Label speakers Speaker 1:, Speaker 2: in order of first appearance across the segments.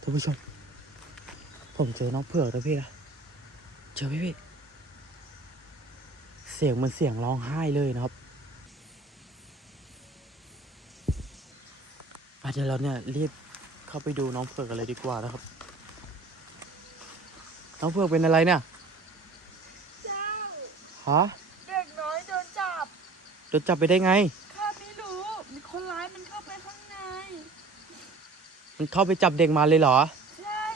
Speaker 1: ท่านผู้ชม ผมเจอน้องเผือกแล้วพี่นะเจอพี่พี่ เสียงเหมันเสียงร้องไห้เลยนะครับอาเดี๋ยวเราเนี่ยรีบเข้าไปดูน้องเผือกกันเลยดีกว่านะครับ น้องเผือกเป็นอะไรเนี่ย
Speaker 2: เจ้า
Speaker 1: ฮะ
Speaker 2: เด็กน้อยโดนจับ
Speaker 1: โดนจับไปได้ไง
Speaker 2: ข้าไม่รู้ มีคนร้ายมันเข้าไปข้างใน
Speaker 1: มันเข้าไปจับเด็กมาเลยเหรอ
Speaker 2: ใช่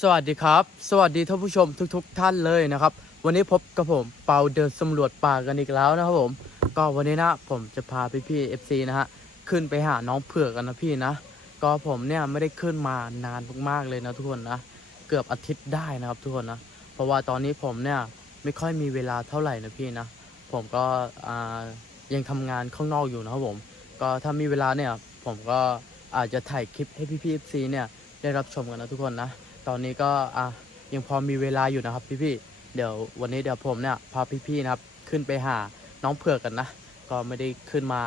Speaker 1: สวัสดีครับ สวัสดีท่านผู้ชมทุกๆ ท่านเลยนะครับ วันนี้พบกับผมเปาเดินสำรวจป่ากันอีกแล้วนะครับผม ก็วันนี้นะผมจะพาพี่พี่เอฟซีนะฮะขึ้นไปหาน้องเผือกกันนะพี่นะ ก็ผมเนี่ยไม่ได้ขึ้นมานานมากๆเลยนะทุกคนนะเกือบอาทิตย์ได้นะครับทุกคนนะ เพราะว่าตอนนี้ผมเนี่ยไม่ค่อยมีเวลาเท่าไหร่นะพี่นะ ผมก็ยังทำงานข้างนอกอยู่นะครับผม ก็ถ้ามีเวลาเนี่ยผมก็อาจจะถ่ายคลิปให้พี่พี่เอฟซีเนี่ยได้รับชมกันนะทุกคนนะ ตอนนี้ก็อะยังพอมีเวลาอยู่นะครับพี่ๆเดี๋ยววันนี้เดี๋ยวผมเนี่ยพาพี่ๆนะครับขึ้นไปหา น้องเผือกกันนะ ก็ไม่ได้ขึ้นมา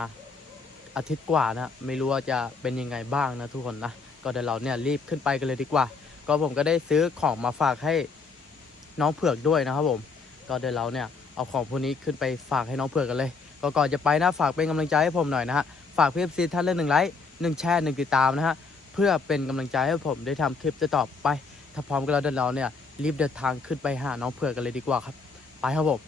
Speaker 1: อาทิตย์กว่านะ ไม่รู้ว่าจะเป็นยังไงบ้างนะทุกคนนะ ก็เดี๋ยวเราเนี่ยรีบขึ้นไปกันเลยดีกว่า ก็ผมก็ได้ซื้อของมาฝากให้น้องเผือกด้วยนะครับผม ก็เดี๋ยวเราเนี่ยเอาของพวกนี้ขึ้นไปฝากให้น้องเผือกกันเลย ก็ก่อนจะไปนะฝากเป็นกำลังใจให้ผมหน่อยนะฮะ ฝากพี่เอฟซีท่านละหนึ่งไลค์หนึ่งแชร์หนึ่งติดตามนะฮะ เพื่อเป็นกำลังใจให้ผมได้ทำคลิปจะต่อไป ถ้าพร้อมกันแล้วเดี๋ยวเราเนี่ยรีบเดินทางขึ้นไปหาน้องเผือกกันเลยดีกว่าครับ ไปครับผม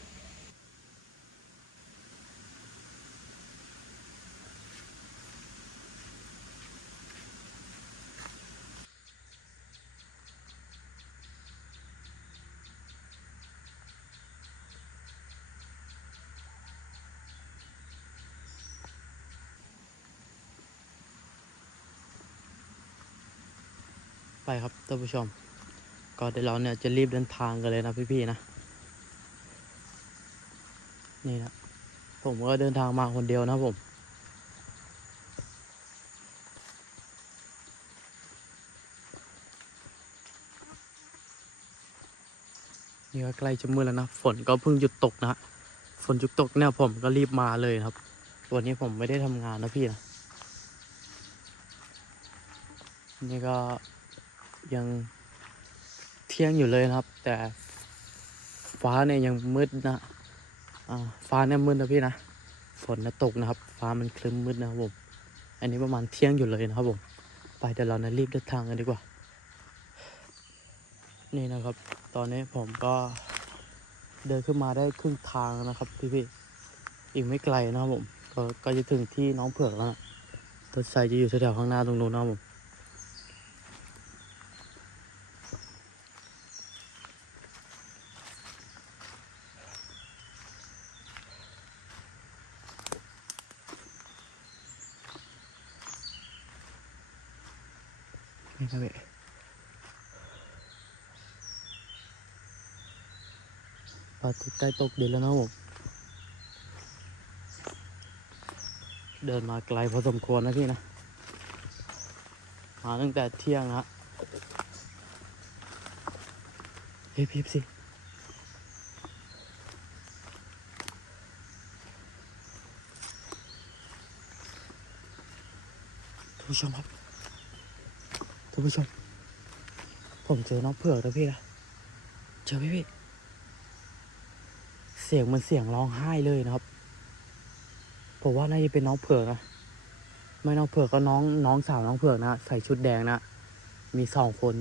Speaker 1: ท่านผู้ชม ก็เดี๋ยวเราเนี่ยจะรีบเดินทางกันเลยนะพี่ๆนะ นี่นะผมก็เดินทางมาคนเดียวนะผมนี่ก็ใกล้จะมืดแล้วนะ ฝนก็เพิ่งหยุดตกนะฝนหยุดตกเนี่ยผมก็รีบมาเลยครับวันนี้ผมไม่ได้ทำงานนะพี่นะ นี่ก็ ยังเที่ยงอยู่เลยนะครับ แต่ฟ้าเนี่ยยังมืดนะฟ้าเนี่ยมืดนะพี่นะฝนนะตกนะครับ ฟ้ามันคลึ้มมืดนะครับผม อันนี้ประมาณเที่ยงอยู่เลยนะครับผมไปเดี๋ยวเรานะรีบเดินทางกันดีกว่า นี่นะครับ ตอนนี้ผมก็เดินขึ้นมาได้ครึ่งทางนะครับพี่พี่อีกไม่ไกลนะครับผม ก็ก็จะถึงที่น้องเผือกแล้วนะต้นไทรจะอยู่แถวๆข้างหน้าตรงนู้นนะครับผม ได้ตกดินแล้วนะผมเดินมาไกลพอสมควรนะพี่นะ มาตั้งแต่เที่ยงฮะเฮ้ยพี่สิท่านผู้ชมครับท่านผู้ชม ผมเจอน้องเผือกแล้วพี่นะ เจอพี่พี่ เสียงมันเสียงร้องไห้เลยนะครับผมว่าน่าจะเป็นน้องเผือกนะไม่น้องเผือกก็น้องน้องสาวน้องเผือกนะใส่ชุดแดงนะมีสองคน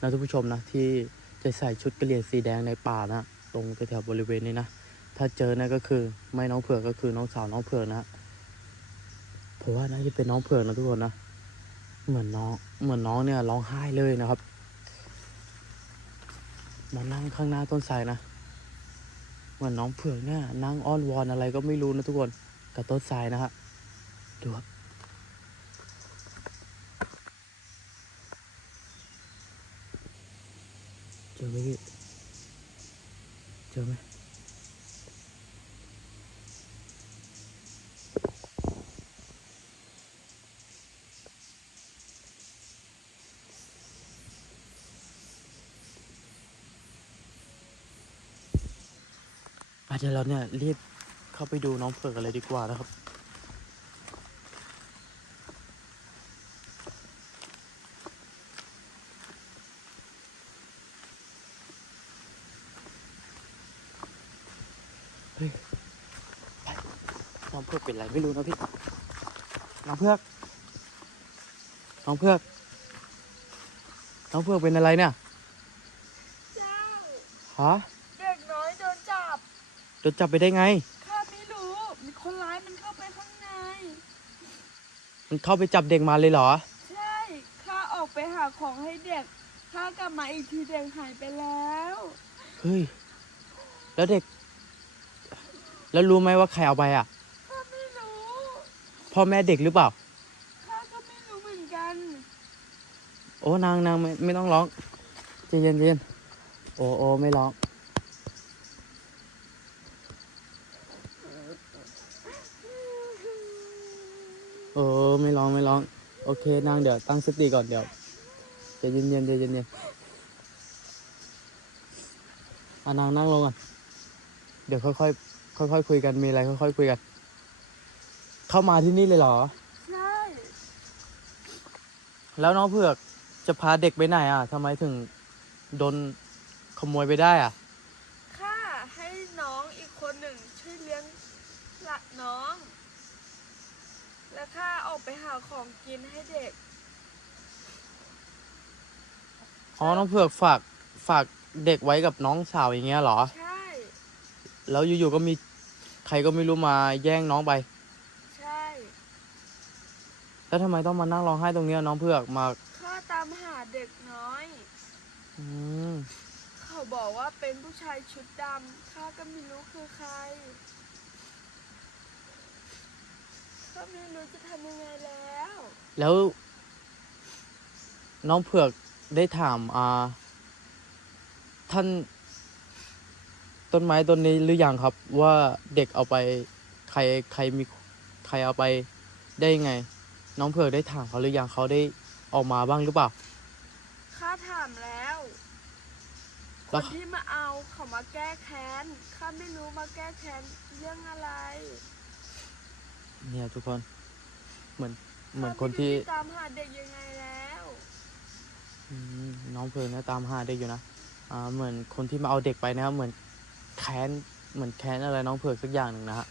Speaker 1: นะท่านผู้ชมนะที่จะใส่ชุดกระเหรี่ยงสีแดงในป่านะตรงแถวบริเวณนี้นะถ้าเจอนะก็คือ ไม่น้องเผือกก็คือน้องสาวน้องเผือกนะผมว่าน่าจะเป็นน้องเผือกนะทุกคนนะเหมือนน้องเหมือนน้องเนี่ยร้องไห้เลยนะครับมานั่งข้างหน้าต้นไทรนะ เหมือนน้องเผือกเนี่ยนั่งอ้อนวอนอะไรก็ไม่รู้นะทุกคนกับต้นทรายนะฮะดูครับเจอไหมพี่เจอไหม อะเดี๋ยวเราเนี่ยรีบเข้าไปดูน้องเผือกกันเลยดีกว่านะครับ เฮ้ยไปน้องเผือกเป็นไรไม่รู้นะพี่ น้องเผือก น้องเผือก น้องเผือกเป็นอะไรเนี่ยฮะ
Speaker 2: เด็กน้อยโดนจับ
Speaker 1: โดนจับไปได้ไง
Speaker 2: ข้าไม่รู้ มีคนร้ายมันเข้าไปข้างใน
Speaker 1: มันเข้าไปจับเด็กมาเลยเหรอ
Speaker 2: ใช่ ข้าออกไปหาของให้เด็ก ข้ากลับมาอีกทีเด็กหายไปแล้ว
Speaker 1: เฮ้ย แล้วเด็ก แล้วรู้ไหมว่าใครเอาไปอะ
Speaker 2: ข้าไม่รู้
Speaker 1: พ่อแม่เด็กหรือเปล่า
Speaker 2: ข้าก็ไม่รู้เหมือนกัน
Speaker 1: โอ้นางนางไม่ไม่ต้องร้องใจเย็นเย็นโอ้โอ้ไม่ร้อง โอ้ ไม่ร้องไม่ร้อง โอเคนางเดี๋ยวตั้งสติก่อนเดี๋ยวใจเย็นเย็นใจเย็นเย็นอะนางนั่งลงก่อนเดี๋ยวค่อยค่อยค่อยค่อยๆคุยกันมีอะไรค่อยค่อยๆคุยกัน เข้ามาที่นี่เลยเหรอ
Speaker 2: ใช่
Speaker 1: แล้วน้องเผือกจะพาเด็กไปไหนอะทำไมถึงโดนขโมยไปได้อะ
Speaker 2: ข้าให้น้องอีกคนหนึ่งช่วยเลี้ยงหลักน้อง และข้าออกไปหา ของกินให้เด็ก
Speaker 1: อ๋อ น้องเผือกฝาก ฝากเด็กไว้กับน้องสาวอย่างเงี้ยเหรอ
Speaker 2: ใช่
Speaker 1: แล้วอยู่ๆก็มีใครก็ไม่รู้มาแย่งน้องไป
Speaker 2: ใช่
Speaker 1: แล้วทำไมต้องมานั่งร้องไห้ตรงเนี้ยน้องเผือกมา
Speaker 2: ข้าตามหาเด็กน้อย
Speaker 1: อืม
Speaker 2: เขาบอกว่าเป็นผู้ชายชุดดำข้าก็ไม่รู้คือใคร ข้าไม่รู้จะทำยังไงแล้ว
Speaker 1: แล้ว น้องเผือกได้ถามอ่า ท่าน ต้นไม้ต้นนี้หรือยังครับ ว่าเด็กเอาไปใครใครมีใครเอาไปได้ยังไง น้องเผือกได้ถามเขาหรือยังเขาได้ออกมาบ้างหรือเปล่า
Speaker 2: ข้าถามแล้ว ค
Speaker 1: แล้ว
Speaker 2: นที่มาเอาเขามาแก้แค้น ข้าไม่รู้มาแก้แค้นเรื่องอะไร
Speaker 1: เนี่ยทุกคน เหมือนเหมือนคนที่
Speaker 2: ข้าไม่รู้จะตามหาเด็กยังไงแล้ว
Speaker 1: อืมน้องเพลินนะตามหาเด็กอยู่นะอ่าเหมือนคนที่มาเอาเด็กไปนะครับ เหมือนแค้นเหมือนแค้นอะไรน้องเผือกสักอย่างหนึ่งนะฮะ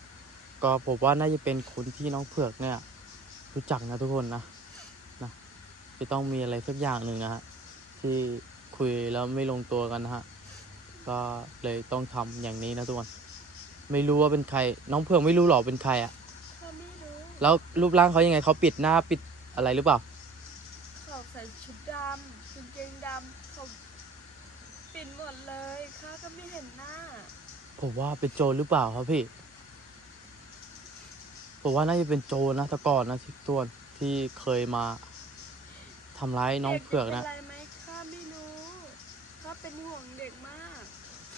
Speaker 1: ก็ผมว่าน่าจะเป็นคนที่น้องเผือกเนี่ย รู้จักนะทุกคนนะนะจะต้องมีอะไรสักอย่างหนึ่งนะฮะที่คุยแล้วไม่ลงตัวกันนะฮะก็เลยต้องทำอย่างนี้นะทุกคนไม่รู้ว่าเป็นใคร น้องเผือกไม่รู้หรอกเป็นใครอะ
Speaker 2: ข้าไม่รู้
Speaker 1: แล้วรูปร่างเขายังไงเขาปิดหน้าปิดอะไรหรือเปล่า
Speaker 2: เขาใส่ชุดดำกางเกงดำเขาปิดหมดเลยข้าก็ไม่เห็นหน้า
Speaker 1: ผมว่าเป็นโจรหรือเปล่าครับพี่ ผมว่าน่าจะเป็นโจรนะแต่ก่อนนะที่ตัวที่เคยมาทำร้ายน้องเผือกนะ
Speaker 2: ด็เป็นไรไหมข้าไม่รู้ข้าเป็นห่วงเด็กมาก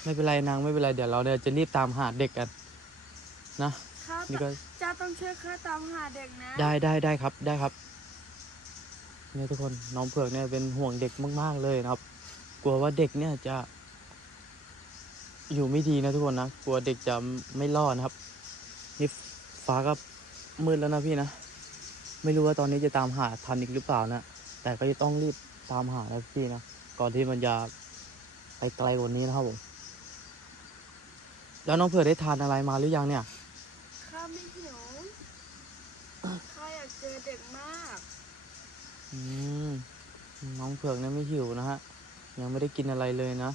Speaker 1: ไม่เป็นไรนางไม่เป็นไรเดี๋ยวเราเนี่ยจะรีบตามหาเด็กกันนะ
Speaker 2: ข้า
Speaker 1: นี่ก็
Speaker 2: เจ้าต้องช่วยข้าตามหาเด็กนะ
Speaker 1: ได้ได้ได้ครับได้ครับเนี่ยทุกคนน้องเผือกเนี่ยเป็นห่วงเด็กมาก ๆ เลยนะครับ กลัวว่าเด็กเนี่ยจะ อยู่ไม่ดีนะทุกคนนะกลัวเด็กจะไม่รอดนะครับนี่ฟ้าก็มืดแล้วนะพี่นะไม่รู้ว่าตอนนี้จะตามหาทันอีกหรือเปล่านะแต่ก็จะต้องรีบตามหานะพี่นะก่อนที่มันจะไปไกลกว่านี้นะครับผมแล้วน้องเผือกได้ทานอะไรมาหรือยังเนี่ย
Speaker 2: ข้าไม่หิว ข้าอยาก เจอเด็กมาก
Speaker 1: อืมน้องเผือกเนี่ยไม่หิวนะฮะ ยังไม่ได้กินอะไรเลยนะ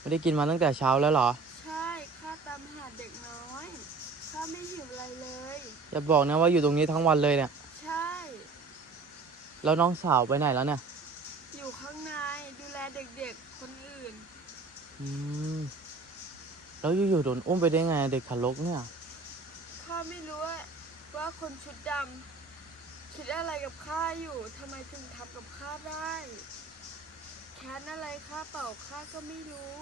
Speaker 1: ไม่ได้กินมาตั้งแต่เช้าแล้วเหรอ
Speaker 2: ใช่ข้าตามหาเด็กน้อยข้าไม่หิวอะไรเลย
Speaker 1: อย่าบอกนะว่าอยู่ตรงนี้ทั้งวันเลยเนี่ย
Speaker 2: ใช่
Speaker 1: แล้วน้องสาวไปไหนแล้วเนี่ย
Speaker 2: อยู่ข้างในดูแลเด็กๆคนอื่น
Speaker 1: อืม แล้วอยู่ๆโดนอุ้มไปได้ไงเด็กขันลกเนี่ย
Speaker 2: ข้าไม่รู้ว่าว่าคนชุดดำ คิดอะไรกับข้าอยู่ทำไมถึงทำกับข้าได้ แค้นอะไรข้าเปล่าข้าก็ไม่รู้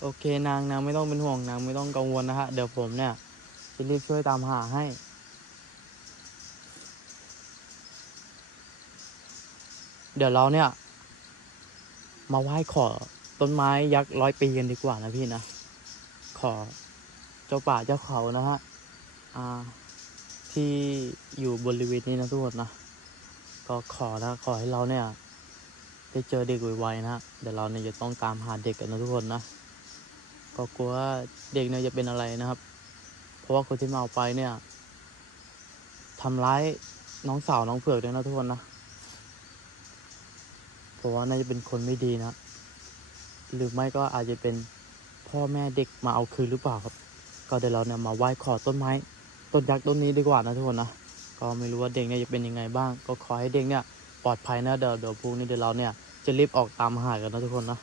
Speaker 1: โอเคนางนางไม่ต้องเป็นห่วงนางไม่ต้องกังวลนะฮะ เดี๋ยวผมเนี่ยจะรีบช่วยตามหาให้ เดี๋ยวเราเนี่ย มาไหว้ขอต้นไม้ยักษ์ร้อยปีกันดีกว่านะพี่นะ ขอ เจ้าป่าเจ้าเขานะฮะอ่าที่อยู่บริเวณนี้นะทุกคนนะ ก็ขอนะขอให้เราเนี่ยได้เจอเด็กไวๆนะฮะเดี๋ยวเราเนี่ยจะต้องตามหาเด็กกันนะทุกคนนะ ก็กลัวว่าเด็กเนี่ยจะเป็นอะไรนะครับ เพราะว่าคนที่มาเอาไปเนี่ยทำร้ายน้องสาวน้องเผือกด้วยนะทุกคนนะเพราะว่าน่าจะเป็นคนไม่ดีนะ หรือไม่ก็อาจจะเป็นพ่อแม่เด็กมาเอาคืนหรือเปล่าครับ ก็เดี๋ยวเราเนี่ยมาไหว้ขอต้นไม้ ต้นยักษ์ต้นนี้ดีกว่านะทุกคนนะก็ไม่รู้ว่าเด็กเนี่ยจะเป็นยังไงบ้าง ก็ขอให้เด็กเนี่ยปลอดภัยนะเดี๋ยวเดี๋ยวพรุ่งนี้เดี๋ยวเราเนี่ยจะรีบออกตามหากันนะทุกคนนะ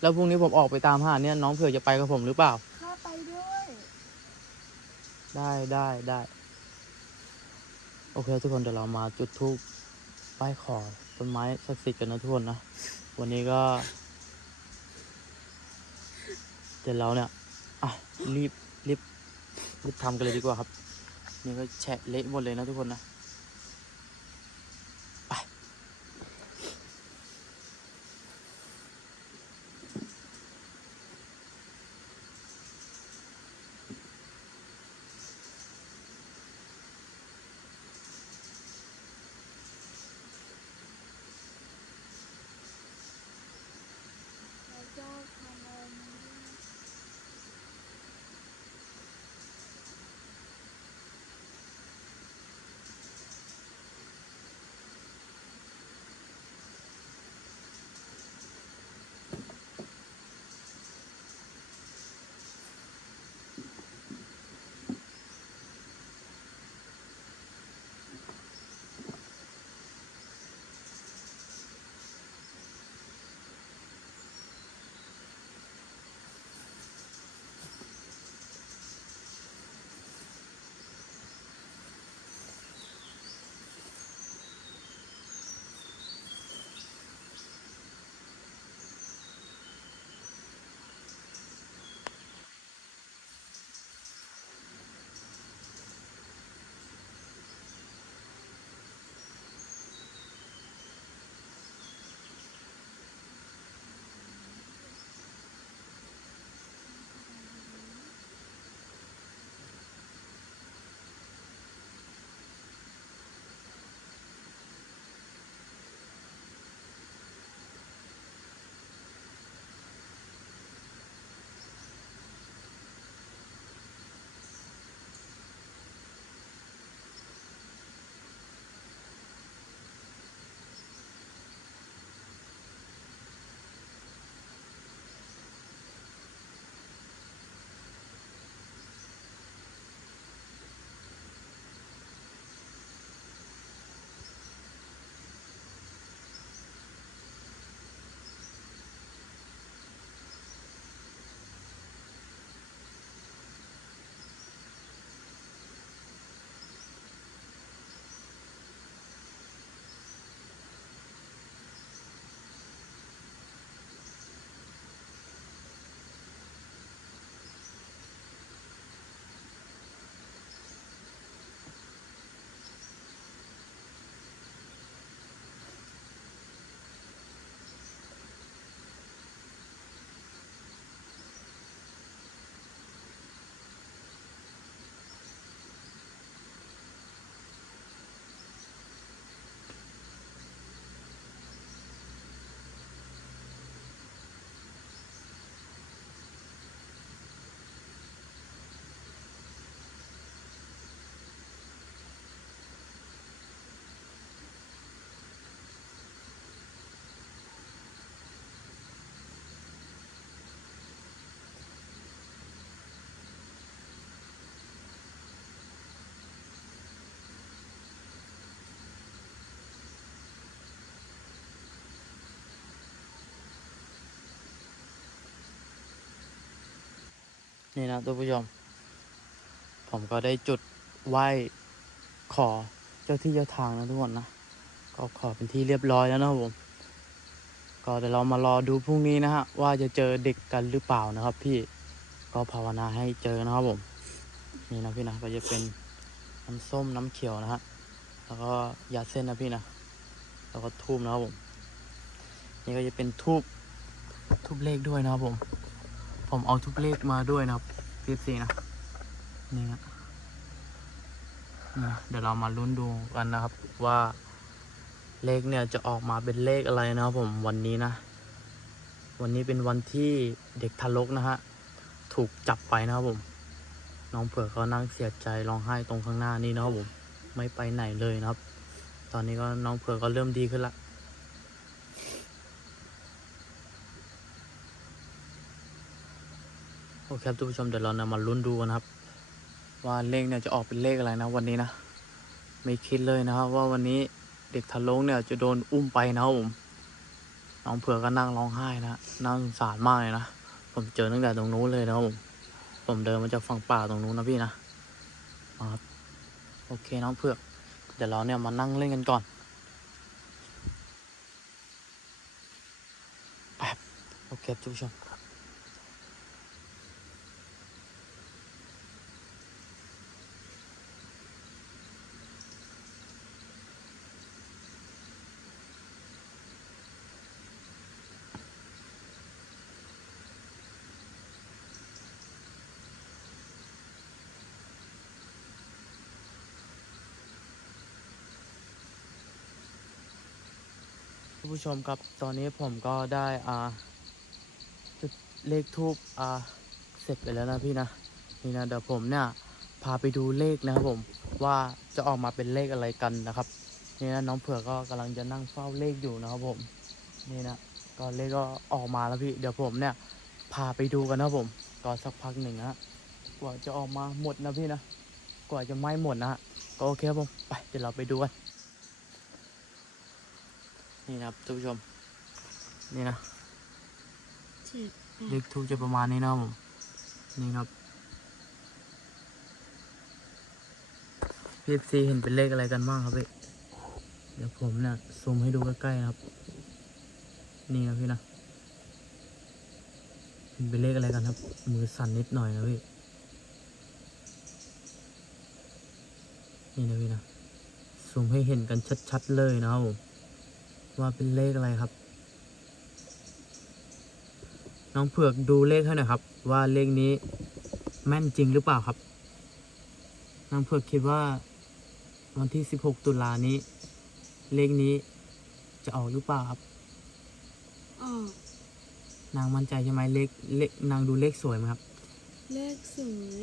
Speaker 1: แล้วพรุ่งนี้ผมออกไปตามหาเนี่ยน้องเผือกจะไปกับผมหรือเปล่า
Speaker 2: ข้าไปด้วย
Speaker 1: ได้ได้ได้ โอเคทุกคนเดี๋ยวเรามาจุดธูปไหว้ขอต้นไม้ศักดิ์สิทธิ์กันนะทุกคนนะ วันนี้ก็ เสร็จแล้วเนี่ยอะรีบรีบรีบทำกันเลยดีกว่าครับ นี่ก็แฉะเละหมดเลยนะทุกคนนะ
Speaker 2: นี่
Speaker 1: นะทุกผู้ชมผมก็ได้จุดไหว้ขอเจ้าที่เจ้าทางนะทุกคนนะก็ขอเป็นที่เรียบร้อยแล้วนะครับผม ก็เดี๋ยวเรามารอดูพรุ่งนี้นะฮะว่าจะเจอเด็กกันหรือเปล่านะครับ พี่ก็ภาวนาให้เจอนะครับผม นี่นะพี่นะก็จะเป็นน้ำส้มน้ำเขียวนะฮะแล้วก็ยาเส้นนะพี่นะแล้วก็ทูบนะครับผม นี่ก็จะเป็นทูบทูบเลขด้วยนะครับผม ผมเอาทุกเลขมาด้วยนะครับพีซีนะนี่นะนะเดี๋ยวเรามาลุ้นดูกันนะครับ ว่าเลขเนี่ยจะออกมาเป็นเลขอะไรนะครับผมวันนี้นะ วันนี้เป็นวันที่เด็กทารกนะฮะถูกจับไปนะครับผม น้องเผือกก็นั่งเสียใจร้องไห้ตรงข้างหน้านี่นะครับผมไม่ไปไหนเลยนะครับ ตอนนี้ก็น้องเผือกก็เริ่มดีขึ้นละ โอเคครับทุกผู้ชมเดี๋ยวเรานะมาลุ้นดูกันครับ ว่าเลขเนี่ยจะออกเป็นเลขอะไรนะวันนี้นะ ไม่คิดเลยนะครับ ว่าวันนี้เด็กทารกเนี่ยจะโดนอุ้มไปนะครับผมน้องเผือกก็นั่งร้องไห้นะน่าสงสารมากเลยนะผมเจอตั้งแต่ตรงนู้นเลยนะครับผมผมเดินมาจากฝั่งป่าตรงนู้นนะพี่นะมาครับโอเคน้องเผือก เดี๋ยวเราเนี่ยมานั่งเล่นกันก่อนแป๊บโอเคทุกผู้ชม ผู้ชมครับตอนนี้ผมก็ได้อ่าจุดเลขทูบอ่าเสร็จไปแล้วนะพี่นะนี่นะเดี๋ยวผมเนี่ยพาไปดูเลขนะครับผมว่าจะออกมาเป็นเลขอะไรกันนะครับนี่นะน้องเผือกก็กำลังจะนั่งเฝ้าเลขอยู่นะครับผมนี่นะก็เลขก็ออกมาแล้วพี่เดี๋ยวผมเนี่ยพาไปดูกันนะครับผมก็สักพักหนึ่งนะกว่าจะออกมาหมดนะพี่นะกว่าจะไม้หมดนะก็โอเคครับผมไปเดี๋ยวเราไปดูกัน นี่นะครับท่านผู้ชม นี่นะ
Speaker 2: เจ็ด
Speaker 1: เลขทูบจะประมาณนี้นะครับผมนี่นะครับพีซีเห็นเป็นเลขอะไรกันบ้างครับพี่เดี๋ยวผมเนี่ยซูมให้ดูใกล้ๆนะครับ นี่นะพี่นะเห็นเป็นเลขอะไรกันครับ มือสั่นนิดหน่อยนะพี่นี่นะพี่นะซูมให้เห็นกันชัดๆเลยนะครับผม ว่าเป็นเลขอะไรครับ น้องเผือกดูเลขให้หน่อยครับ ว่าเลขนี้แม่นจริงหรือเปล่าครับ น้องเผือกคิดว่าวันที่ 16 ตุลานี้ เลขนี้จะออกหรือเปล่าครับ
Speaker 2: ออก
Speaker 1: นางมั่นใจใช่ไหมเลขเลขนางดูเลขสวยไหมครับ
Speaker 2: เลขสวย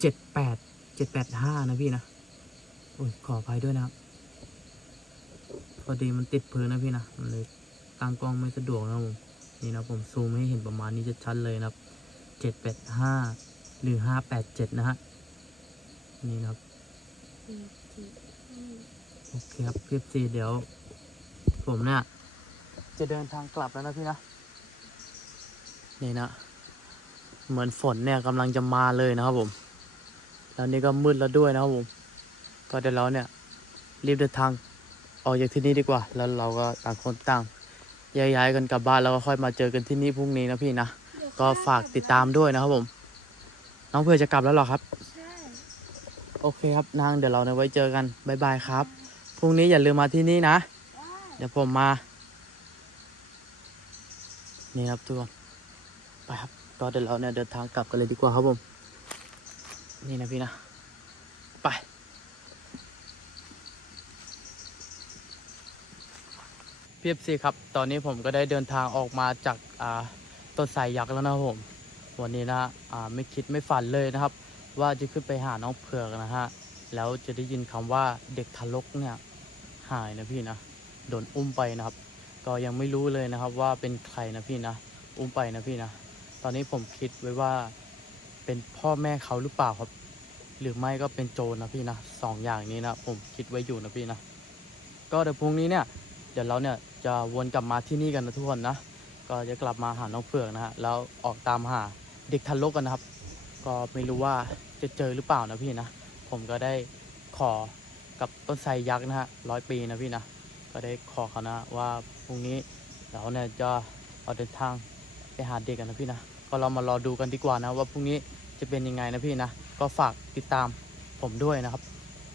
Speaker 1: เจ็ดแปดเจ็ดแปดห้านะพี่นะ โอ้ยขออภัยด้วยนะครับ พอดีมันติดพื้นนะพี่นะมันเลยตั้งกล้องไม่สะดวกนะผมนี่นะผมซูมให้เห็นประมาณนี้จะชัดเลยนะครับเจ็ดแปดห้าหรือห้าแปดเจ็ดนะฮะนี่นะครับโอเคครับพี่ซีเดี๋ยว ผมเนี่ยจะเดินทางกลับแล้วนะพี่นะนี่นะ เหมือนฝนเนี่ยกำลังจะมาเลยนะครับผม แล้วนี่ก็มืดแล้วด้วยนะครับผม ก็เดี๋ยวเราเนี่ยรีบเดินทาง ออกจากที่นี่ดีกว่า แล้วเราก็ต่างคนต่างแยกย้ายกันกลับบ้านแล้วก็ค่อยมาเจอกันที่นี่พรุ่งนี้นะพี่นะ
Speaker 2: เดี๋ยว
Speaker 1: ก็ฝากติดตามด้วยนะครับผม น้องเพื่อจะกลับแล้วเหรอครับ
Speaker 2: ใช่
Speaker 1: โอเคครับนางเดี๋ยวเราเนี่ยไว้เจอกันบายบายครับ พรุ่งนี้อย่าลืมมาที่นี่นะ
Speaker 2: ได้
Speaker 1: เดี๋ยวผมมา นี่ครับทุกคนไปครับก็เดี๋ยวเราเนี่ยเดินทางกลับกันเลยดีกว่าครับผม นี่นะพี่นะ ไป พีเอฟซีครับ ตอนนี้ผมก็ได้เดินทางออกมาจากต้นไทรยักษ์แล้วนะครับผม วันนี้นะไม่คิดไม่ฝันเลยนะครับ ว่าจะขึ้นไปหาน้องเผือกนะฮะ แล้วจะได้ยินคำว่าเด็กทารกเนี่ยหายนะพี่นะ โดนอุ้มไปนะครับ ก็ยังไม่รู้เลยนะครับว่าเป็นใครนะพี่นะ อุ้มไปนะพี่นะ ตอนนี้ผมคิดไว้ว่าเป็นพ่อแม่เขาหรือเปล่าครับ หรือไม่ก็เป็นโจรนะพี่นะสองอย่างนี้นะผมคิดไว้อยู่นะพี่นะ ก็เดี๋ยวพรุ่งนี้เนี่ยเดี๋ยวเราเนี่ย จะวนกลับมาที่นี่กันนะทุกคนนะ ก็จะกลับมาหาน้องเผือกนะฮะ แล้วออกตามหาเด็กทารกกันนะครับ ก็ไม่รู้ว่าจะเจอหรือเปล่านะพี่นะ ผมก็ได้ขอกับต้นไทรยักษ์นะฮะร้อยปีนะพี่นะ ก็ได้ขอเขานะว่าพรุ่งนี้เราเนี่ยจะออกเดินทางไปหาเด็กกันนะพี่นะ ก็เรามารอดูกันดีกว่านะว่าพรุ่งนี้จะเป็นยังไงนะพี่นะ ก็ฝากติดตามผมด้วยนะครับ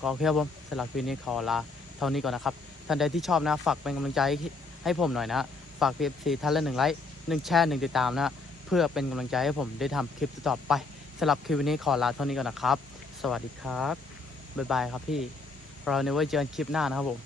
Speaker 1: ก็โอเคครับผมสำหรับคลิปนี้ขอลาเท่านี้ก่อนนะครับ ท่านใดที่ชอบนะฝากเป็นกำลังใจให้ให้ผมหน่อยนะฝากพีเอฟซีท่านละหนึ่งไลค์หนึ่งแชร์หนึ่งติดตามนะเพื่อเป็นกำลังใจให้ผมได้ทำคลิปต่อไปสำหรับคลิปวันนี้ขอลาเท่านี้ก่อนนะครับ สวัสดีครับบ๊ายบายครับพี่เราในว่าเจอกันคลิปหน้านะครับผม